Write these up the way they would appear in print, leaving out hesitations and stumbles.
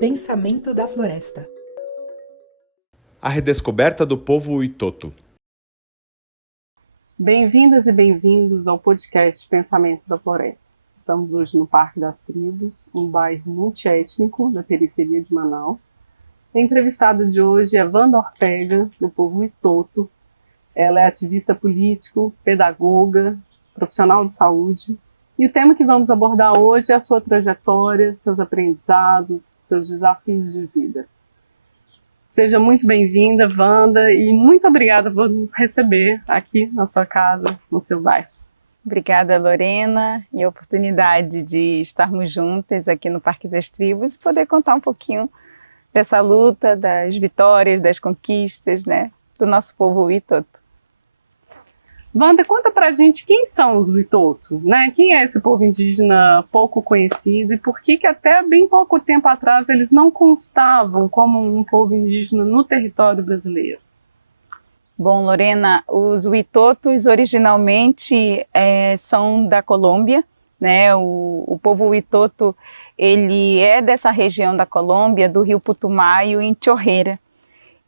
Pensamento da Floresta. A redescoberta do povo Uitoto. Bem-vindas e bem-vindos ao podcast Pensamento da Floresta. Estamos hoje no Parque das Tribos, um bairro multiétnico da periferia de Manaus. A entrevistada de hoje é Wanda Ortega, do povo Uitoto. Ela é ativista político, pedagoga, profissional de saúde. E o tema que vamos abordar hoje é a sua trajetória, seus aprendizados, seus desafios de vida. Seja muito bem-vinda, Wanda, e muito obrigada por nos receber aqui na sua casa, no seu bairro. Obrigada, Lorena, e a oportunidade de estarmos juntas aqui no Parque das Tribos e poder contar um pouquinho dessa luta, das vitórias, das conquistas, né, do nosso povo Uitoto. Wanda, conta pra gente quem são os Uitoto, né? Quem é esse povo indígena pouco conhecido e por que até bem pouco tempo atrás eles não constavam como um povo indígena no território brasileiro? Bom, Lorena, os Uitotos originalmente são da Colômbia, né? O povo Uitoto, ele é dessa região da Colômbia, do rio Putumayo, em Chorrera.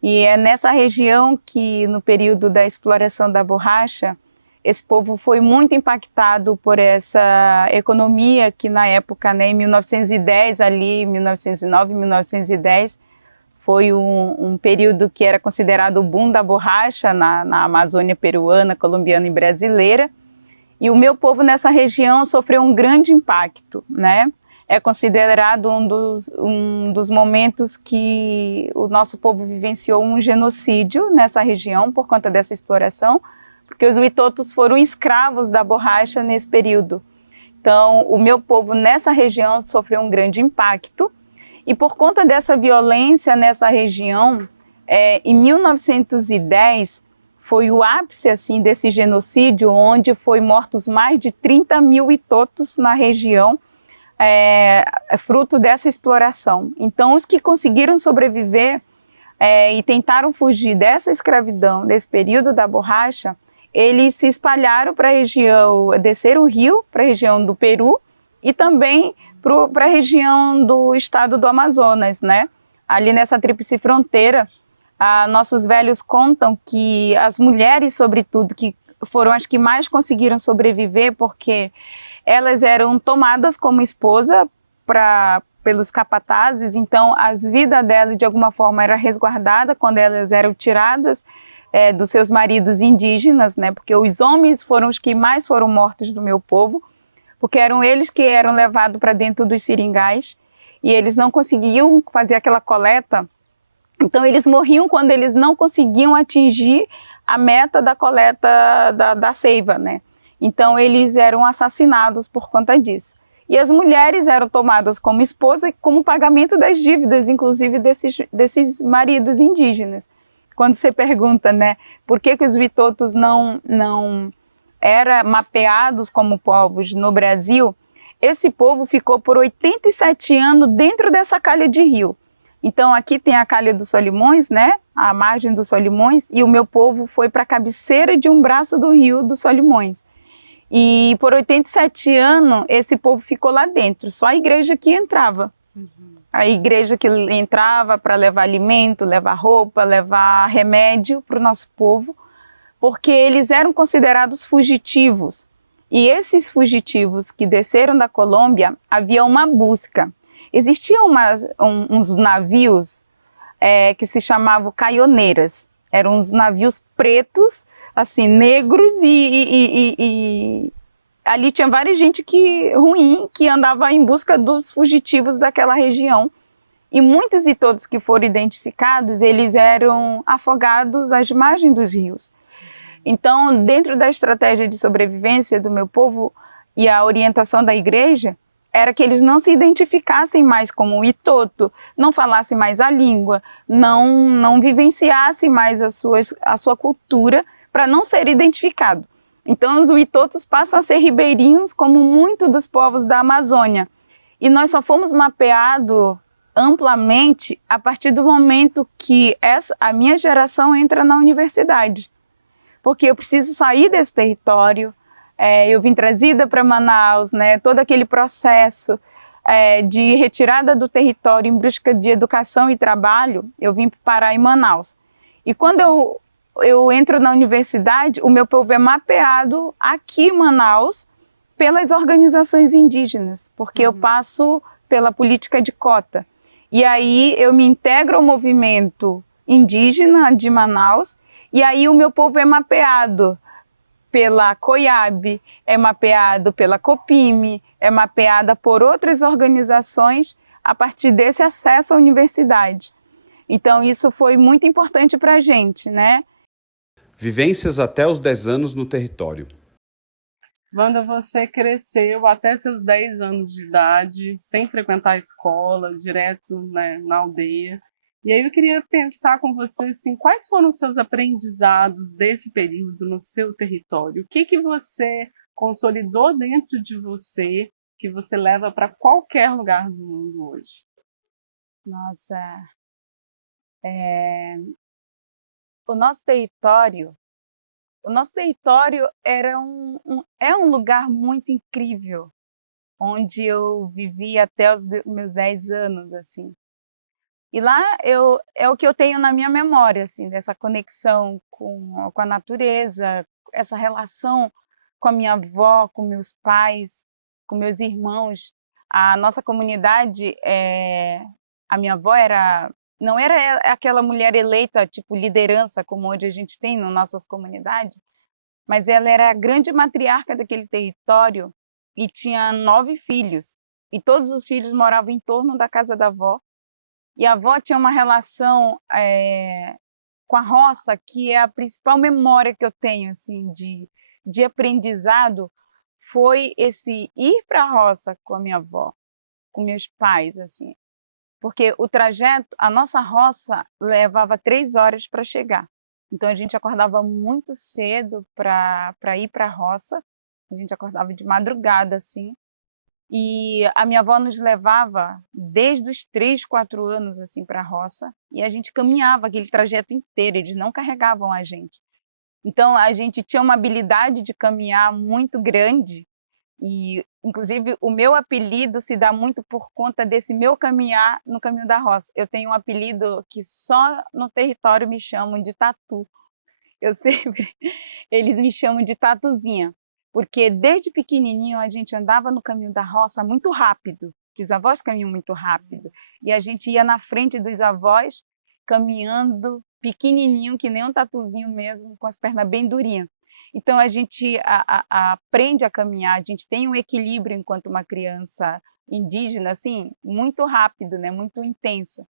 E é nessa região que, no período da exploração da borracha, esse povo foi muito impactado por essa economia que, na época, né, em 1910, ali, 1909, 1910, foi um período que era considerado o boom da borracha na Amazônia peruana, colombiana e brasileira. E o meu povo nessa região sofreu um grande impacto, né? É considerado um dos momentos que o nosso povo vivenciou um genocídio nessa região por conta dessa exploração, porque os Uitotos foram escravos da borracha nesse período. Então, o meu povo nessa região sofreu um grande impacto e por conta dessa violência nessa região, em 1910, foi o ápice assim, desse genocídio, onde foi mortos mais de 30 mil Uitotos na região, fruto dessa exploração. Então, os que conseguiram sobreviver e tentaram fugir dessa escravidão, desse período da borracha, eles se espalharam para a região, desceram o rio, para a região do Peru e também para a região do estado do Amazonas, né? Ali nessa tríplice fronteira, nossos velhos contam que as mulheres, sobretudo, que foram as que mais conseguiram sobreviver, porque elas eram tomadas como esposa pelos capatazes, então a vida delas de alguma forma era resguardada quando elas eram tiradas dos seus maridos indígenas, né? Porque os homens foram os que mais foram mortos do meu povo, porque eram eles que eram levados para dentro dos seringais e eles não conseguiam fazer aquela coleta, então eles morriam quando eles não conseguiam atingir a meta da coleta da seiva, né? Então, eles eram assassinados por conta disso. E as mulheres eram tomadas como esposa como pagamento das dívidas, inclusive desses maridos indígenas. Quando você pergunta, né, por que os Uitotos não eram mapeados como povos no Brasil, esse povo ficou por 87 anos dentro dessa calha de rio. Então, aqui tem a calha dos Solimões, né, a margem dos Solimões, e o meu povo foi para a cabeceira de um braço do rio dos Solimões. E por 87 anos, esse povo ficou lá dentro, só a igreja que entrava. A igreja que entrava para levar alimento, levar roupa, levar remédio para o nosso povo, porque eles eram considerados fugitivos. E esses fugitivos que desceram da Colômbia, havia uma busca. Existiam uns navios que se chamavam caioneiras. Eram uns navios pretos, assim, negros e ali tinha várias gente ruim que andava em busca dos fugitivos daquela região. E muitos e todos que foram identificados, eles eram afogados às margens dos rios. Então, dentro da estratégia de sobrevivência do meu povo e a orientação da igreja, era que eles não se identificassem mais como Uitoto, não falassem mais a língua, não vivenciassem mais a sua cultura, para não ser identificado. Então, os Uitotos passam a ser ribeirinhos, como muitos dos povos da Amazônia. E nós só fomos mapeados amplamente a partir do momento que a minha geração entra na universidade. Porque eu preciso sair desse território, eu vim trazida para Manaus, né? Todo aquele processo de retirada do território em busca de educação e trabalho, eu vim parar em Manaus. E quando eu entro na universidade, o meu povo é mapeado aqui em Manaus pelas organizações indígenas, porque eu passo pela política de cota. E aí eu me integro ao movimento indígena de Manaus, e aí o meu povo é mapeado pela COIAB, é mapeado pela COPIME, é mapeada por outras organizações a partir desse acesso à universidade. Então isso foi muito importante para a gente, né? Vivências até os 10 anos no território. Wanda, você cresceu até seus 10 anos de idade, sem frequentar a escola, direto, né, na aldeia. E aí eu queria pensar com você, assim, quais foram os seus aprendizados desse período no seu território? O que você consolidou dentro de você que você leva para qualquer lugar do mundo hoje? Nossa, o nosso território era é um lugar muito incrível, onde eu vivi até os meus 10 anos, assim. E lá é o que eu tenho na minha memória, assim, dessa conexão com a natureza, essa relação com a minha avó, com meus pais, com meus irmãos. A nossa comunidade, a minha avó não era aquela mulher eleita, tipo liderança, como hoje a gente tem nas nossas comunidades, mas ela era a grande matriarca daquele território e tinha 9 filhos. E todos os filhos moravam em torno da casa da avó. E a avó tinha uma relação com a roça, que é a principal memória que eu tenho assim, de aprendizado, foi esse ir para a roça com a minha avó, com meus pais, assim. Porque o trajeto, a nossa roça levava 3 horas para chegar. Então a gente acordava muito cedo para ir para a roça, a gente acordava de madrugada, assim, e a minha avó nos levava desde os 3, 4 anos assim, para a roça, e a gente caminhava aquele trajeto inteiro, eles não carregavam a gente. Então a gente tinha uma habilidade de caminhar muito grande, e inclusive o meu apelido se dá muito por conta desse meu caminhar no caminho da roça. Eu tenho um apelido que só no território me chamam de Tatu. Eu sempre, eles me chamam de Tatuzinha, porque desde pequenininho a gente andava no caminho da roça muito rápido, que os avós caminham muito rápido, e a gente ia na frente dos avós caminhando pequenininho, que nem um tatuzinho mesmo, com as pernas bem durinhas. Então a gente aprende a caminhar, a gente tem um equilíbrio enquanto uma criança indígena, assim, muito rápido, né, muito intenso.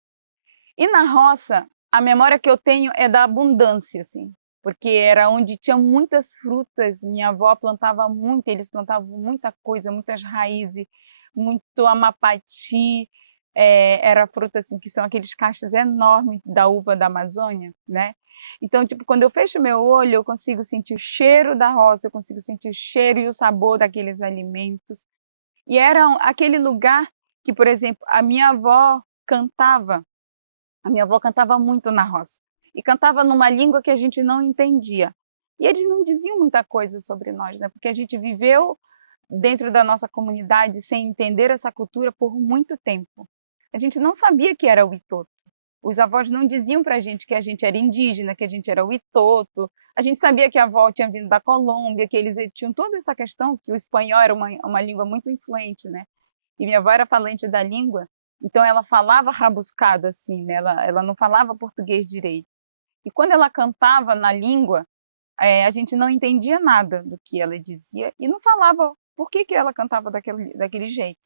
E na roça, a memória que eu tenho é da abundância, assim, porque era onde tinha muitas frutas, minha avó plantava muito, eles plantavam muita coisa, muitas raízes, muito amapati, era fruta assim, que são aqueles cachos enormes da uva da Amazônia, né? Então, tipo, quando eu fecho meu olho, eu consigo sentir o cheiro da roça, eu consigo sentir o cheiro e o sabor daqueles alimentos. E era aquele lugar que, por exemplo, a minha avó cantava muito na roça. E cantava numa língua que a gente não entendia. E eles não diziam muita coisa sobre nós, né? Porque a gente viveu dentro da nossa comunidade sem entender essa cultura por muito tempo. A gente não sabia que era o Itoto. Os avós não diziam para a gente que a gente era indígena, que a gente era o Itoto. A gente sabia que a avó tinha vindo da Colômbia, que eles tinham toda essa questão, que o espanhol era uma língua muito influente, né? E minha avó era falante da língua, então ela falava rabuscado assim, né? Ela não falava português direito. E quando ela cantava na língua, a gente não entendia nada do que ela dizia e não falava por que ela cantava daquele jeito.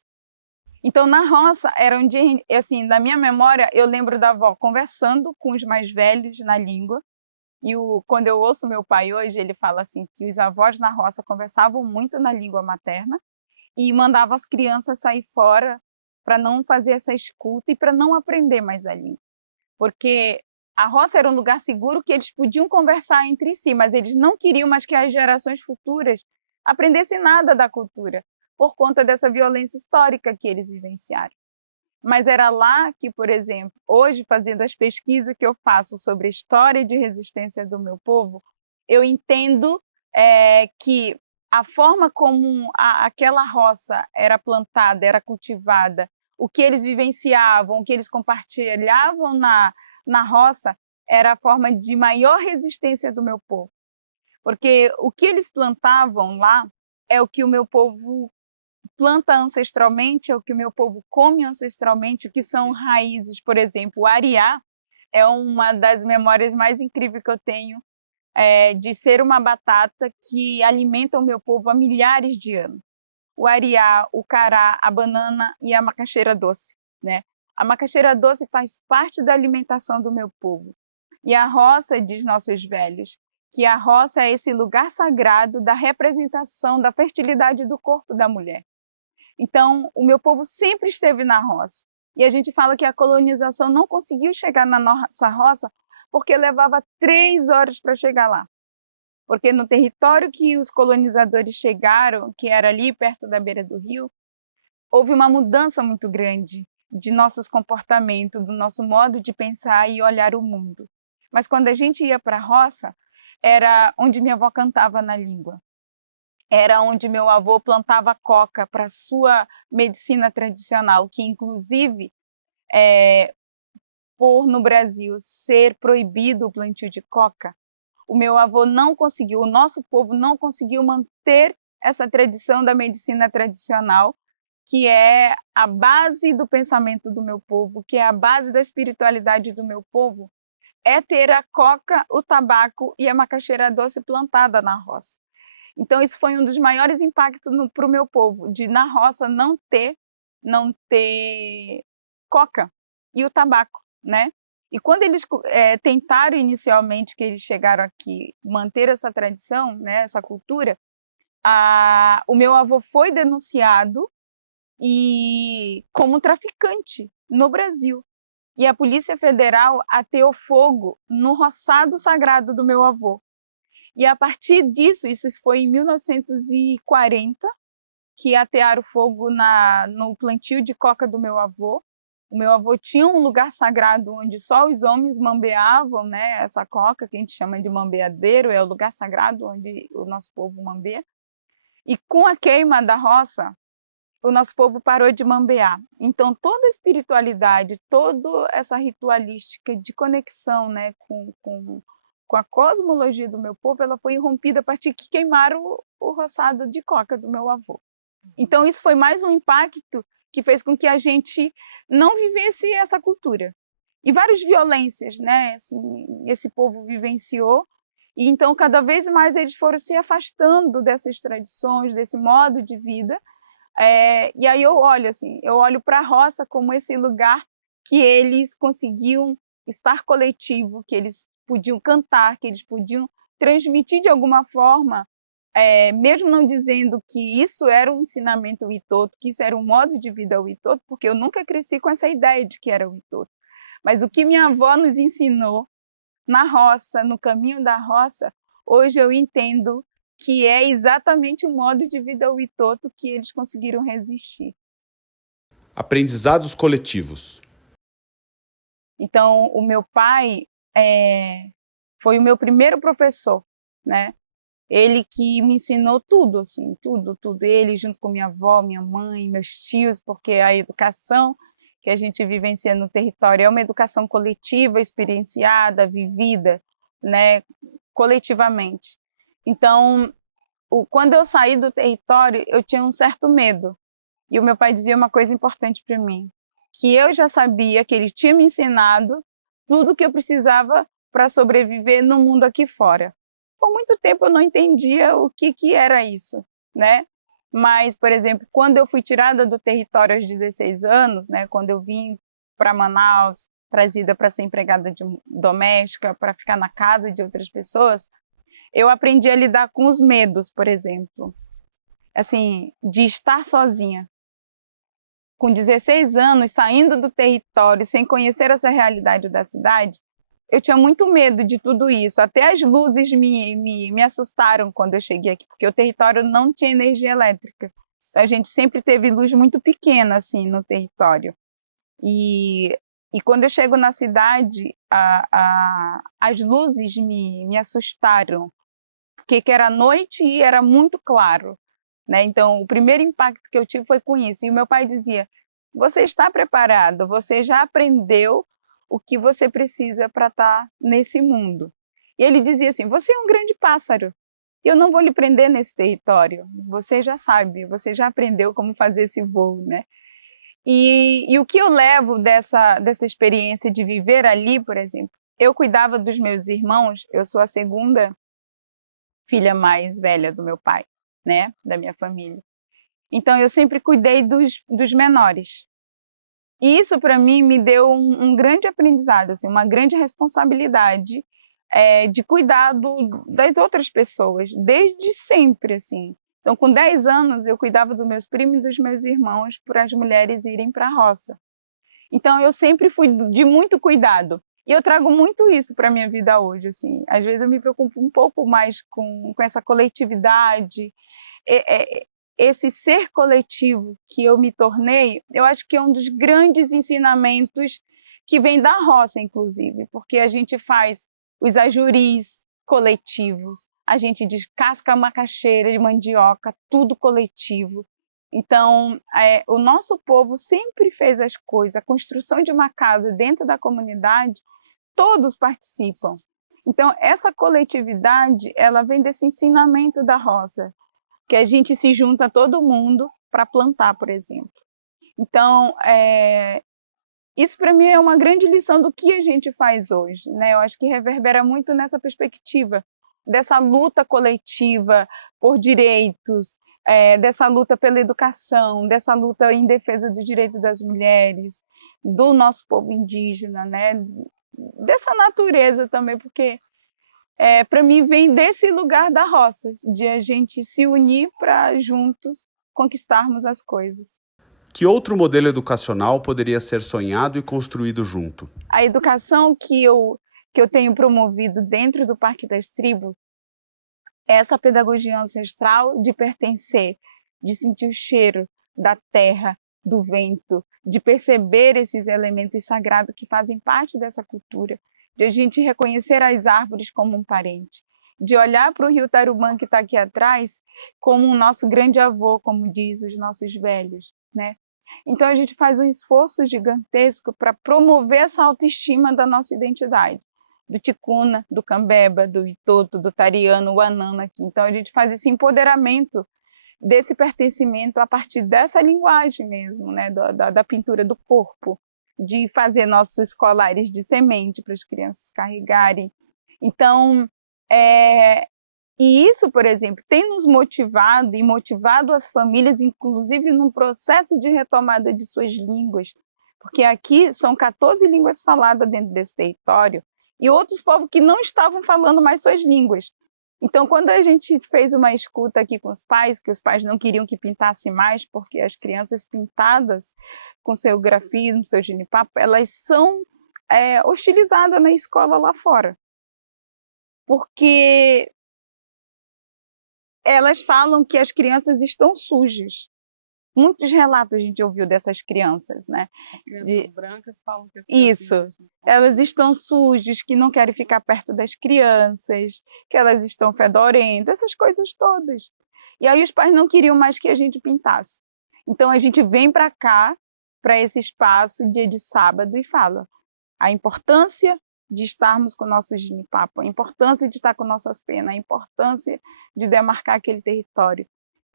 Então, na roça, era um dia, assim, na minha memória, eu lembro da avó conversando com os mais velhos na língua. E quando eu ouço meu pai hoje, ele fala assim que os avós na roça conversavam muito na língua materna e mandavam as crianças sair fora para não fazer essa escuta e para não aprender mais a língua. Porque a roça era um lugar seguro que eles podiam conversar entre si, mas eles não queriam mais que as gerações futuras aprendessem nada da cultura, por conta dessa violência histórica que eles vivenciaram. Mas era lá que, por exemplo, hoje, fazendo as pesquisas que eu faço sobre a história de resistência do meu povo, eu entendo que a forma como aquela roça era plantada, era cultivada, o que eles vivenciavam, o que eles compartilhavam na roça, era a forma de maior resistência do meu povo. Porque o que eles plantavam lá é o que o meu povo planta ancestralmente, é o que o meu povo come ancestralmente, que são raízes. Por exemplo, o ariá é uma das memórias mais incríveis que eu tenho, de ser uma batata que alimenta o meu povo há milhares de anos. O ariá, o cará, a banana e a macaxeira doce, né? A macaxeira doce faz parte da alimentação do meu povo. E a roça, diz nossos velhos, que a roça é esse lugar sagrado da representação da fertilidade do corpo da mulher. Então, o meu povo sempre esteve na roça. E a gente fala que a colonização não conseguiu chegar na nossa roça porque levava 3 horas para chegar lá. Porque no território que os colonizadores chegaram, que era ali perto da beira do rio, houve uma mudança muito grande de nossos comportamentos, do nosso modo de pensar e olhar o mundo. Mas quando a gente ia para a roça, era onde minha avó cantava na língua. Era onde meu avô plantava coca para a sua medicina tradicional, que inclusive, por no Brasil ser proibido o plantio de coca, o meu avô não conseguiu, o nosso povo não conseguiu manter essa tradição da medicina tradicional, que é a base do pensamento do meu povo, que é a base da espiritualidade do meu povo, é ter a coca, o tabaco e a macaxeira doce plantada na roça. Então, isso foi um dos maiores impactos para o meu povo, de na roça não ter coca e o tabaco, né? E quando eles tentaram inicialmente, que eles chegaram aqui, manter essa tradição, né, essa cultura, o meu avô foi denunciado como traficante no Brasil. E a Polícia Federal ateou fogo no roçado sagrado do meu avô. E a partir disso, isso foi em 1940, que atearam fogo no plantio de coca do meu avô. O meu avô tinha um lugar sagrado onde só os homens mambeavam, né, essa coca, que a gente chama de mambeadeiro, é o lugar sagrado onde o nosso povo mambeia. E com a queima da roça, o nosso povo parou de mambear. Então, toda a espiritualidade, toda essa ritualística de conexão, né, com a cosmologia do meu povo, ela foi irrompida a partir que queimaram o roçado de coca do meu avô. Então, isso foi mais um impacto que fez com que a gente não vivesse essa cultura. E várias violências, né, assim, esse povo vivenciou. E então, cada vez mais eles foram se afastando dessas tradições, desse modo de vida. E aí eu olho para a roça como esse lugar que eles conseguiam estar coletivo, que eles podiam cantar, que eles podiam transmitir de alguma forma, mesmo não dizendo que isso era um ensinamento Witoto, que isso era um modo de vida Witoto, porque eu nunca cresci com essa ideia de que era Witoto. Mas o que minha avó nos ensinou na roça, no caminho da roça, hoje eu entendo que é exatamente o modo de vida Witoto que eles conseguiram resistir. Aprendizados coletivos. Então, o meu pai foi o meu primeiro professor, né? Ele que me ensinou tudo, assim, tudo. Ele junto com minha avó, minha mãe, meus tios, porque a educação que a gente vivencia no território é uma educação coletiva, experienciada, vivida, né, coletivamente. Então, quando eu saí do território, eu tinha um certo medo. E o meu pai dizia uma coisa importante para mim, que eu já sabia, que ele tinha me ensinado tudo o que eu precisava para sobreviver no mundo aqui fora. Por muito tempo eu não entendia o que era isso, né? Mas, por exemplo, quando eu fui tirada do território aos 16 anos, né, quando eu vim para Manaus, trazida para ser empregada doméstica, para ficar na casa de outras pessoas, eu aprendi a lidar com os medos, por exemplo, assim, de estar sozinha. Com 16 anos, saindo do território, sem conhecer essa realidade da cidade, eu tinha muito medo de tudo isso. Até as luzes me assustaram quando eu cheguei aqui, porque o território não tinha energia elétrica. A gente sempre teve luz muito pequena assim no território. E quando eu chego na cidade, as luzes me assustaram, porque que era noite e era muito claro, né? Então, o primeiro impacto que eu tive foi com isso. E o meu pai dizia, você está preparado, você já aprendeu o que você precisa para estar nesse mundo. E ele dizia assim, você é um grande pássaro, eu não vou lhe prender nesse território, você já sabe, você já aprendeu como fazer esse voo, né? E o que eu levo dessa experiência de viver ali, por exemplo, eu cuidava dos meus irmãos, eu sou a segunda filha mais velha do meu pai, né, da minha família. Então, eu sempre cuidei dos menores. E isso, para mim, me deu um grande aprendizado, assim, uma grande responsabilidade de cuidar das outras pessoas, desde sempre, assim. Então, com 10 anos, eu cuidava dos meus primos e dos meus irmãos para as mulheres irem para a roça. Então, eu sempre fui de muito cuidado. E eu trago muito isso para a minha vida hoje, assim. Às vezes eu me preocupo um pouco mais com essa coletividade, esse ser coletivo que eu me tornei, eu acho que é um dos grandes ensinamentos que vem da roça, inclusive, porque a gente faz os ajuris coletivos, a gente descasca a macaxeira de mandioca, tudo coletivo. Então, o nosso povo sempre fez as coisas, a construção de uma casa dentro da comunidade, todos participam. Então, essa coletividade, ela vem desse ensinamento da roça, que a gente se junta todo mundo para plantar, por exemplo. Então, isso para mim é uma grande lição do que a gente faz hoje, né? Eu acho que reverbera muito nessa perspectiva dessa luta coletiva por direitos, dessa luta pela educação, dessa luta em defesa do direito das mulheres, do nosso povo indígena, né? Dessa natureza também, porque para mim vem desse lugar da roça, de a gente se unir para juntos conquistarmos as coisas. Que outro modelo educacional poderia ser sonhado e construído junto? A educação que eu tenho promovido dentro do Parque das Tribos é essa pedagogia ancestral de pertencer, de sentir o cheiro da terra, do vento, de perceber esses elementos sagrados que fazem parte dessa cultura, de a gente reconhecer as árvores como um parente, de olhar para o rio Tarumã que está aqui atrás como o nosso grande avô, como diz os nossos velhos, né? Então a gente faz um esforço gigantesco para promover essa autoestima da nossa identidade, do ticuna, do cambeba, do itoto, do tariano, o anana aqui. Então a gente faz esse empoderamento desse pertencimento a partir dessa linguagem mesmo, né? da pintura do corpo, de fazer nossos colares de semente para as crianças carregarem. Então, e isso, por exemplo, tem nos motivado e motivado as famílias, inclusive num processo de retomada de suas línguas, porque aqui são 14 línguas faladas dentro desse território e outros povos que não estavam falando mais suas línguas. Então, quando a gente fez uma escuta aqui com os pais, que os pais não queriam que pintasse mais, porque as crianças pintadas com seu grafismo, seu genipapo, elas são hostilizadas na escola lá fora. Porque elas falam que as crianças estão sujas. Muitos relatos a gente ouviu dessas crianças, né? As crianças brancas falam que isso, elas estão sujas, que não querem ficar perto das crianças, que elas estão fedorentas, essas coisas todas. E aí os pais não queriam mais que a gente pintasse. Então a gente vem para cá, para esse espaço, dia de sábado, e fala a importância de estarmos com o nosso genipapo, a importância de estar com nossas penas, a importância de demarcar aquele território.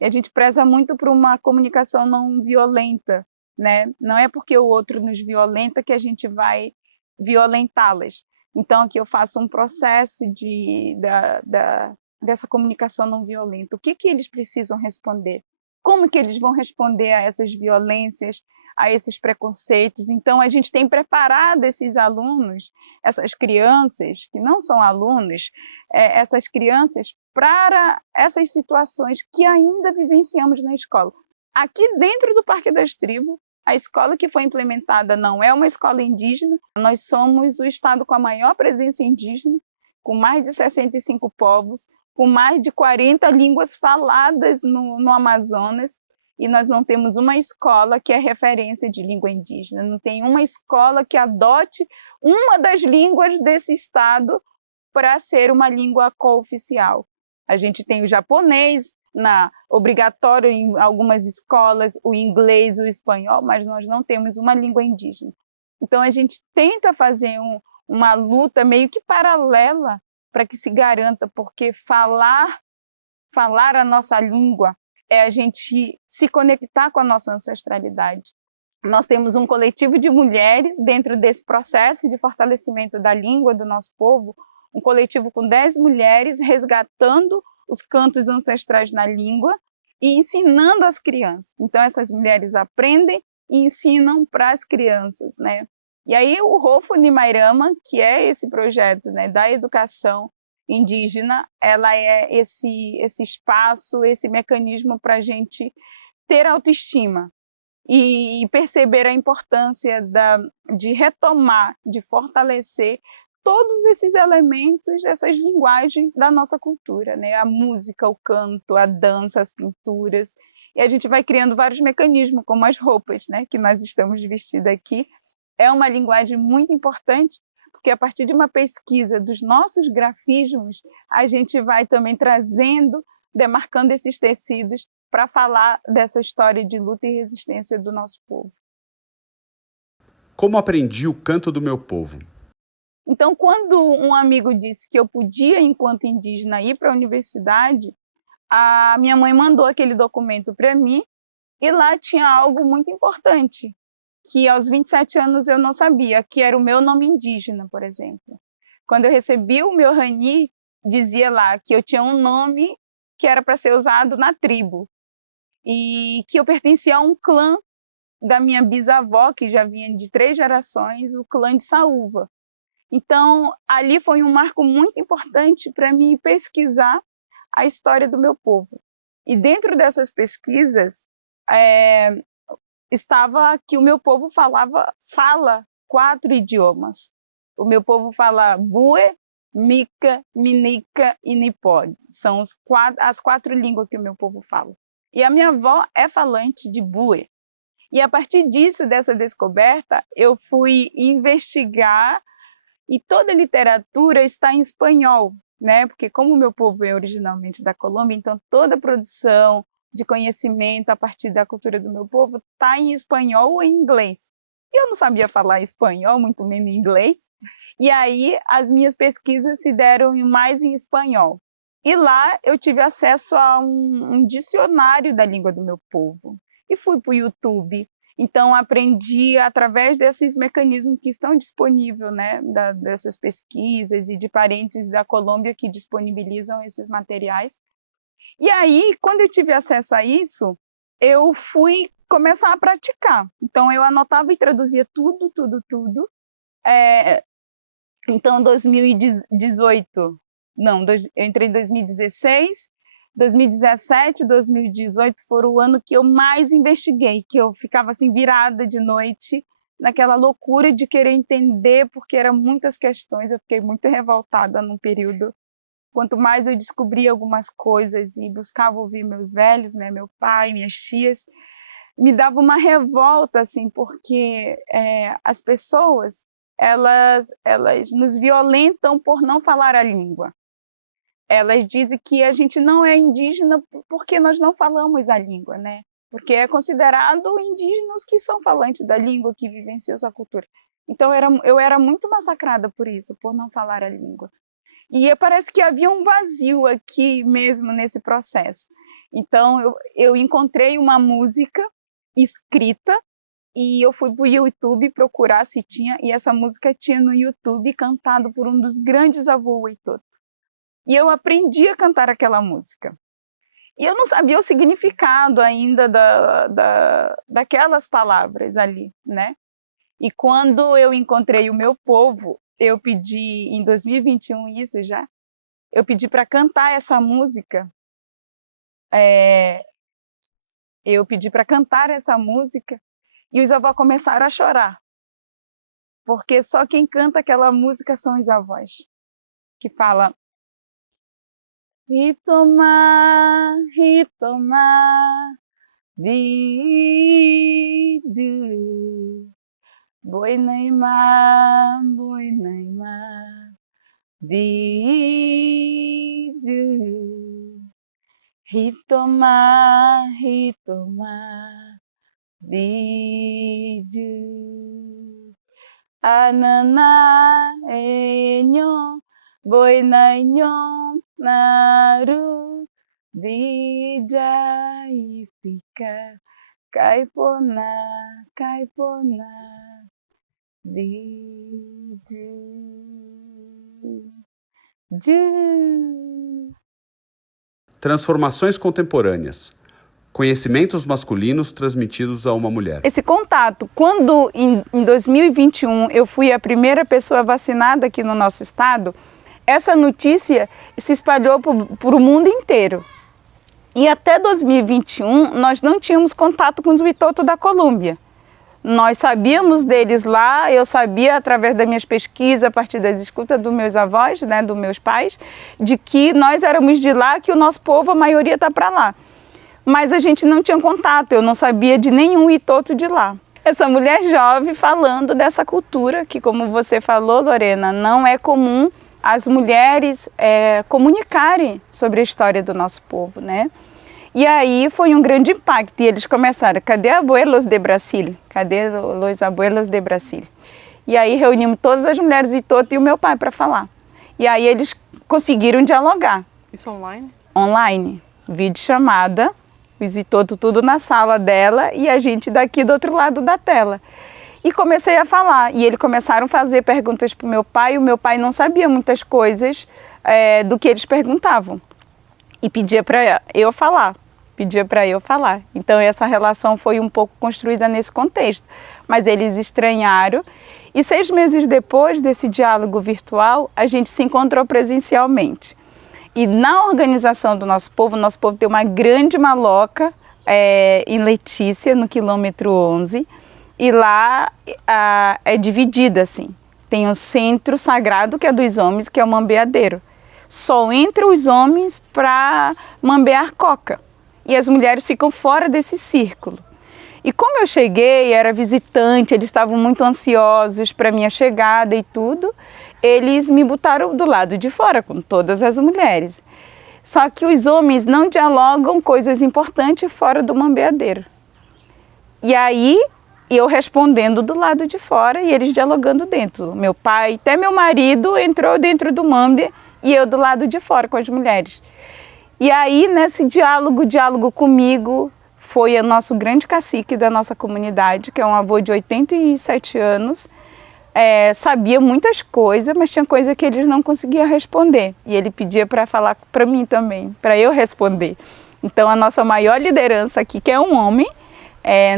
E a gente preza muito por uma comunicação não violenta, né? Não é porque o outro nos violenta que a gente vai violentá-las. Então, aqui eu faço um processo dessa comunicação não violenta. O que eles precisam responder? Como que eles vão responder a essas violências, a esses preconceitos? Então, a gente tem preparado esses alunos, essas crianças que não são alunos, essas crianças para essas situações que ainda vivenciamos na escola. Aqui dentro do Parque das Tribos, a escola que foi implementada não é uma escola indígena, nós somos o estado com a maior presença indígena, com mais de 65 povos, com mais de 40 línguas faladas no Amazonas, e nós não temos uma escola que é referência de língua indígena, não tem uma escola que adote uma das línguas desse estado para ser uma língua cooficial. A gente tem o japonês obrigatório em algumas escolas, o inglês, o espanhol, mas nós não temos uma língua indígena. Então a gente tenta fazer uma luta meio que paralela para que se garanta, porque falar a nossa língua é a gente se conectar com a nossa ancestralidade. Nós temos um coletivo de mulheres dentro desse processo de fortalecimento da língua do nosso povo, um coletivo com 10 mulheres resgatando os cantos ancestrais na língua e ensinando as crianças. Então essas mulheres aprendem e ensinam para as crianças, né? E aí o Rofo Nimairama, que é esse projeto, né, da educação indígena, ela é esse espaço, esse mecanismo para a gente ter autoestima e perceber a importância de retomar, de fortalecer todos esses elementos, essas linguagens da nossa cultura, né? A música, o canto, a dança, as pinturas. E a gente vai criando vários mecanismos, como as roupas, né, que nós estamos vestidas aqui. É uma linguagem muito importante, porque a partir de uma pesquisa dos nossos grafismos, a gente vai também trazendo, demarcando esses tecidos para falar dessa história de luta e resistência do nosso povo. Como aprendi o canto do meu povo? Então, quando um amigo disse que eu podia, enquanto indígena, ir para a universidade, a minha mãe mandou aquele documento para mim e lá tinha algo muito importante, que aos 27 anos eu não sabia, que era o meu nome indígena, por exemplo. Quando eu recebi o meu Rani, dizia lá que eu tinha um nome que era para ser usado na tribo e que eu pertencia a um clã da minha bisavó, que já vinha de 3 gerações, o clã de Saúva. Então, ali foi um marco muito importante para mim pesquisar a história do meu povo. E dentro dessas pesquisas, estava que o meu povo fala 4 idiomas. O meu povo fala Bue, Mica, Minica e Nipode. São as 4 línguas que o meu povo fala. E a minha avó é falante de Bue. E a partir disso, dessa descoberta, eu fui investigar e toda a literatura está em espanhol, né? Porque como o meu povo é originalmente da Colômbia, então toda a produção de conhecimento a partir da cultura do meu povo está em espanhol ou em inglês. E eu não sabia falar espanhol, muito menos inglês, e aí as minhas pesquisas se deram mais em espanhol. E lá eu tive acesso a um dicionário da língua do meu povo. E fui para o YouTube. Então, aprendi através desses mecanismos que estão disponíveis, né, dessas pesquisas e de parentes da Colômbia que disponibilizam esses materiais. E aí, quando eu tive acesso a isso, eu fui começar a praticar. Então, eu anotava e traduzia tudo. Então, 2018, não, eu entrei em 2016, 2017, 2018 foram o ano que eu mais investiguei, que eu ficava assim virada de noite, naquela loucura de querer entender, porque eram muitas questões, eu fiquei muito revoltada num período. Quanto mais eu descobria algumas coisas e buscava ouvir meus velhos, né, meu pai, minhas tias, me dava uma revolta, assim, porque as pessoas, elas nos violentam por não falar a língua. Elas dizem que a gente não é indígena porque nós não falamos a língua, né? Porque é considerado indígenas que são falantes da língua, que vivenciam sua cultura. Então eu era muito massacrada por isso, por não falar a língua. E parece que havia um vazio aqui mesmo nesse processo. Então eu encontrei uma música escrita e eu fui para o YouTube procurar se tinha, e essa música tinha no YouTube, cantado por um dos grandes avô Witoto. E eu aprendi a cantar aquela música. E eu não sabia o significado ainda daquelas palavras ali, né? E quando eu encontrei o meu povo, eu pedi, em 2021 isso já, eu pedi para cantar essa música. Eu pedi para cantar essa música e os avós começaram a chorar. Porque só quem canta aquela música são os avós, que fala Hitoma, Hitoma, Vidu, Boi Neymar, Vidu. Hitoma, Diju, Anana, Enyo, Boinainyo, Naru, Dijaipika, Kaipona, Diju, Ju. Transformações contemporâneas. Conhecimentos masculinos transmitidos a uma mulher. Esse contato, quando em 2021 eu fui a primeira pessoa vacinada aqui no nosso estado, essa notícia se espalhou por o mundo inteiro. E até 2021 nós não tínhamos contato com os Witoto da Colômbia. Nós sabíamos deles lá, eu sabia através das minhas pesquisas, a partir das escutas dos meus avós, né, dos meus pais, de que nós éramos de lá, que o nosso povo, a maioria está para lá. Mas a gente não tinha contato, eu não sabia de nenhum Witoto de lá. Essa mulher jovem falando dessa cultura, que como você falou, Lorena, não é comum as mulheres comunicarem sobre a história do nosso povo, né? E aí foi um grande impacto e eles começaram, cadê abuelos de Brasil? Cadê os abuelos de Brasil? E aí reunimos todas as mulheres Witoto e o meu pai para falar. E aí eles conseguiram dialogar. Isso online? Online, videochamada, os Witoto tudo na sala dela e a gente daqui do outro lado da tela. E comecei a falar, e eles começaram a fazer perguntas para o meu pai, e o meu pai não sabia muitas coisas do que eles perguntavam. E pedia para eu falar, Então essa relação foi um pouco construída nesse contexto. Mas eles estranharam e 6 meses depois desse diálogo virtual, a gente se encontrou presencialmente. E na organização do nosso povo tem uma grande maloca em Letícia, no quilômetro 11. E lá é dividida assim. Tem um centro sagrado que é dos homens, que é o mambeadeiro. Só entram os homens para mambear coca. E as mulheres ficam fora desse círculo. E como eu cheguei, era visitante, eles estavam muito ansiosos para minha chegada e tudo, eles me botaram do lado de fora, com todas as mulheres. Só que os homens não dialogam coisas importantes fora do mambeadeiro. E aí, eu respondendo do lado de fora e eles dialogando dentro. Meu pai, até meu marido entrou dentro do mambe e eu do lado de fora com as mulheres. E aí, nesse diálogo comigo, foi o nosso grande cacique da nossa comunidade, que é um avô de 87 anos, sabia muitas coisas, mas tinha coisa que ele não conseguia responder. E ele pedia para falar para mim também, para eu responder. Então, a nossa maior liderança aqui, que é um homem,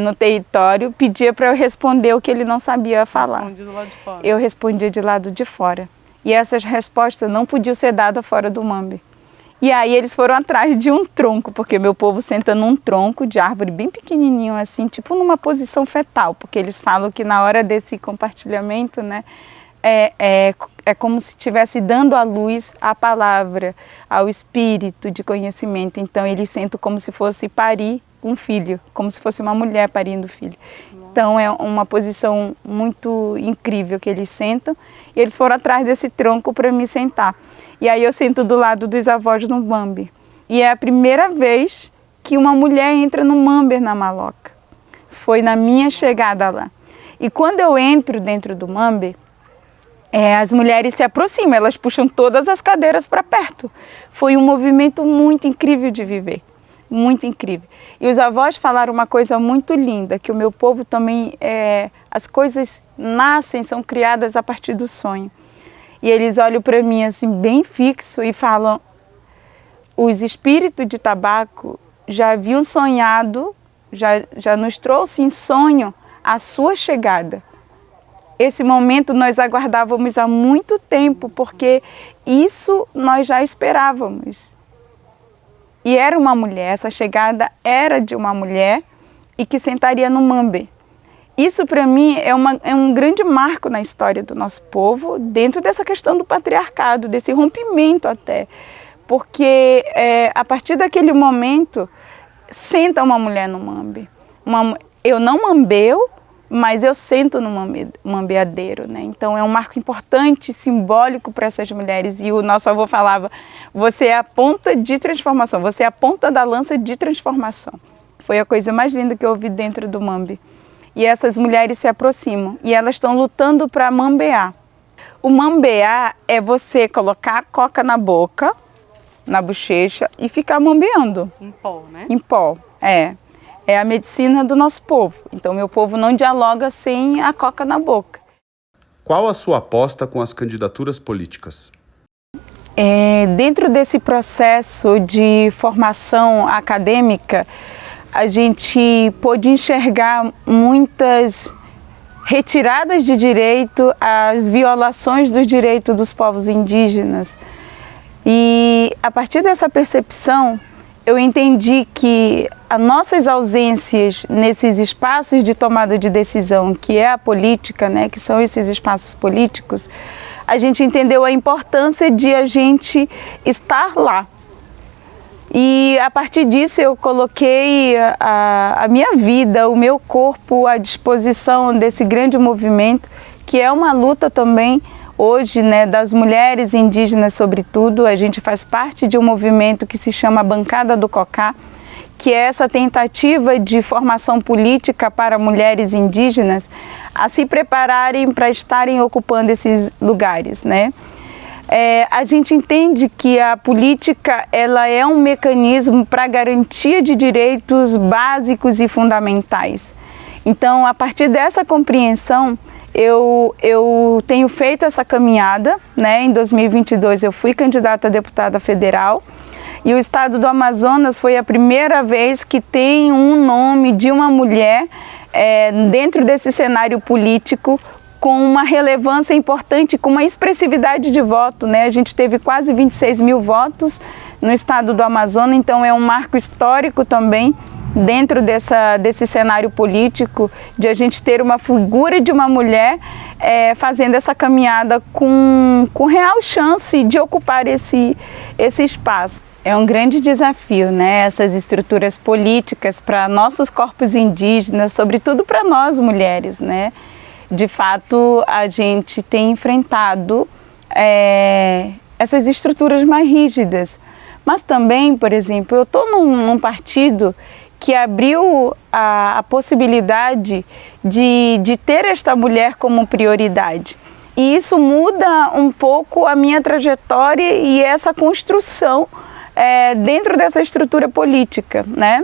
no território, pedia para eu responder o que ele não sabia falar. Respondia do lado de fora. Eu respondia de lado de fora. E essas respostas não podiam ser dadas fora do mambe. E aí eles foram atrás de um tronco, porque meu povo senta num tronco de árvore bem pequenininho, assim, tipo numa posição fetal, porque eles falam que na hora desse compartilhamento, né, é como se estivesse dando à luz a palavra, ao espírito de conhecimento. Então eles sentam como se fosse parir um filho, como se fosse uma mulher parindo filho. Então é uma posição muito incrível que eles sentam. E eles foram atrás desse tronco para me sentar. E aí eu sento do lado dos avós no mambe. E é a primeira vez que uma mulher entra no mambe na maloca. Foi na minha chegada lá. E quando eu entro dentro do mambe, as mulheres se aproximam, elas puxam todas as cadeiras para perto. Foi um movimento muito incrível de viver. Muito incrível. E os avós falaram uma coisa muito linda, que o meu povo também, as coisas nascem, são criadas a partir do sonho. E eles olham para mim assim, bem fixo e falam, os espíritos de tabaco já haviam sonhado, já nos trouxe em sonho a sua chegada. Esse momento nós aguardávamos há muito tempo, porque isso nós já esperávamos. E era uma mulher, essa chegada era de uma mulher e que sentaria no mambe. Isso para mim é um grande marco na história do nosso povo, dentro dessa questão do patriarcado, desse rompimento até. Porque a partir daquele momento, senta uma mulher no mambe. Eu não mambeu, mas eu sento no mambeadeiro, né? Então é um marco importante, simbólico para essas mulheres. E o nosso avô falava, você é a ponta de transformação, você é a ponta da lança de transformação. Foi a coisa mais linda que eu ouvi dentro do mambe. E essas mulheres se aproximam e elas estão lutando para mambear. O mambear é você colocar a coca na boca, na bochecha e ficar mambeando. Em pó, né? Em pó, é. É a medicina do nosso povo. Então, meu povo não dialoga sem a coca na boca. Qual a sua aposta com as candidaturas políticas? Dentro desse processo de formação acadêmica, a gente pôde enxergar muitas retiradas de direito, as violações dos direitos dos povos indígenas. E, a partir dessa percepção, eu entendi que as nossas ausências nesses espaços de tomada de decisão, que é a política, né, que são esses espaços políticos, a gente entendeu a importância de a gente estar lá. E a partir disso eu coloquei a minha vida, o meu corpo à disposição desse grande movimento, que é uma luta também hoje, né, das mulheres indígenas, sobretudo. A gente faz parte de um movimento que se chama Bancada do Cocá, que é essa tentativa de formação política para mulheres indígenas a se prepararem para estarem ocupando esses lugares, né? A gente entende que a política ela é um mecanismo para garantia de direitos básicos e fundamentais. Então, a partir dessa compreensão, eu tenho feito essa caminhada, né? Em 2022 eu fui candidata a deputada federal e o estado do Amazonas foi a primeira vez que tem um nome de uma mulher dentro desse cenário político com uma relevância importante, com uma expressividade de voto, né? A gente teve quase 26 mil votos no estado do Amazonas, então é um marco histórico também dentro desse cenário político, de a gente ter uma figura de uma mulher fazendo essa caminhada com real chance de ocupar esse espaço. É um grande desafio, né? Essas estruturas políticas para nossos corpos indígenas, sobretudo para nós mulheres, né? De fato, a gente tem enfrentado essas estruturas mais rígidas. Mas também, por exemplo, eu estou num partido que abriu a possibilidade de ter esta mulher como prioridade. E isso muda um pouco a minha trajetória e essa construção dentro dessa estrutura política, né?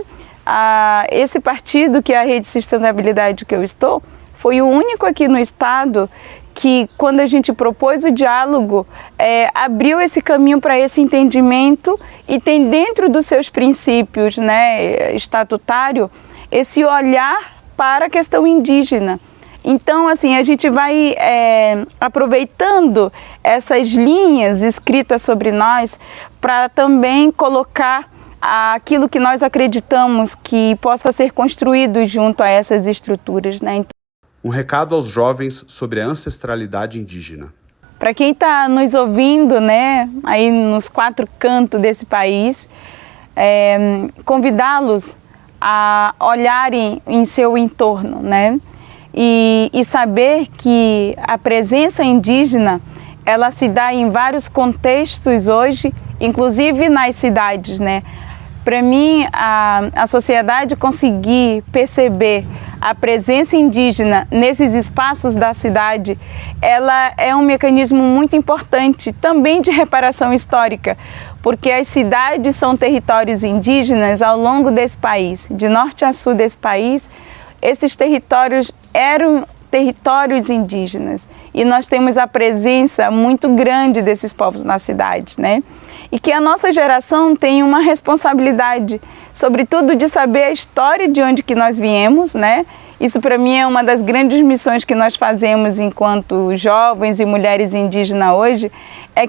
Esse partido, que é a Rede Sustentabilidade que eu estou, foi o único aqui no estado que, quando a gente propôs o diálogo, abriu esse caminho para esse entendimento e tem dentro dos seus princípios, né, estatutário, esse olhar para a questão indígena. Então, assim, a gente vai aproveitando essas linhas escritas sobre nós para também colocar aquilo que nós acreditamos que possa ser construído junto a essas estruturas, né? Um recado aos jovens sobre a ancestralidade indígena. Para quem está nos ouvindo, né, aí nos 4 cantos desse país, convidá-los a olharem em seu entorno, né, e saber que a presença indígena, ela se dá em vários contextos hoje, inclusive nas cidades, né. Para mim, a sociedade conseguir perceber a presença indígena nesses espaços da cidade, ela é um mecanismo muito importante também de reparação histórica, porque as cidades são territórios indígenas ao longo desse país, de norte a sul desse país. Esses territórios eram territórios indígenas e nós temos a presença muito grande desses povos na cidade, né? E que a nossa geração tem uma responsabilidade, sobretudo de saber a história de onde que nós viemos, né? Isso para mim é uma das grandes missões que nós fazemos enquanto jovens e mulheres indígenas hoje,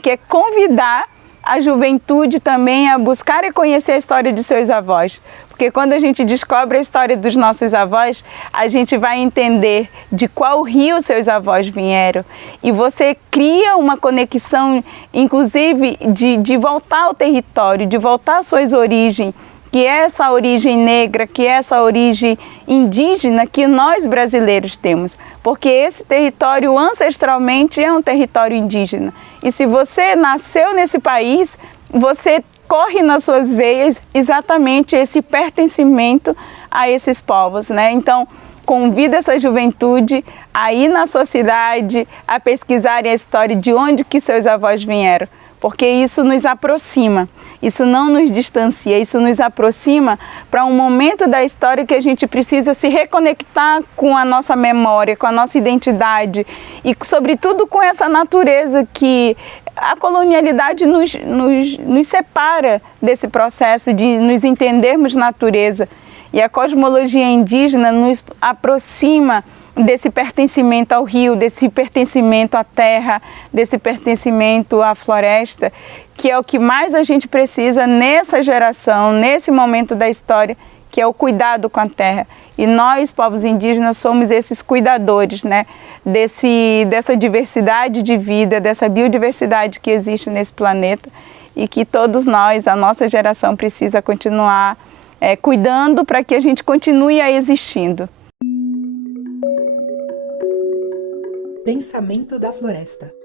que é convidar a juventude também a buscar e conhecer a história de seus avós. Porque quando a gente descobre a história dos nossos avós, a gente vai entender de qual rio seus avós vieram. E você cria uma conexão, inclusive, de voltar ao território, de voltar às suas origens, que é essa origem negra, que é essa origem indígena que nós brasileiros temos. Porque esse território ancestralmente é um território indígena. E se você nasceu nesse país, você corre nas suas veias exatamente esse pertencimento a esses povos, né? Então, convido essa juventude a ir na sua cidade, a pesquisarem a história de onde que seus avós vieram, porque isso nos aproxima, isso não nos distancia, isso nos aproxima para um momento da história que a gente precisa se reconectar com a nossa memória, com a nossa identidade e, sobretudo, com essa natureza que a colonialidade nos separa desse processo de nos entendermos natureza. E a cosmologia indígena nos aproxima desse pertencimento ao rio, desse pertencimento à terra, desse pertencimento à floresta, que é o que mais a gente precisa nessa geração, nesse momento da história, que é o cuidado com a terra. E nós, povos indígenas, somos esses cuidadores, né, dessa diversidade de vida, dessa biodiversidade que existe nesse planeta e que todos nós, a nossa geração, precisa continuar cuidando para que a gente continue a existindo. Pensamento da Floresta.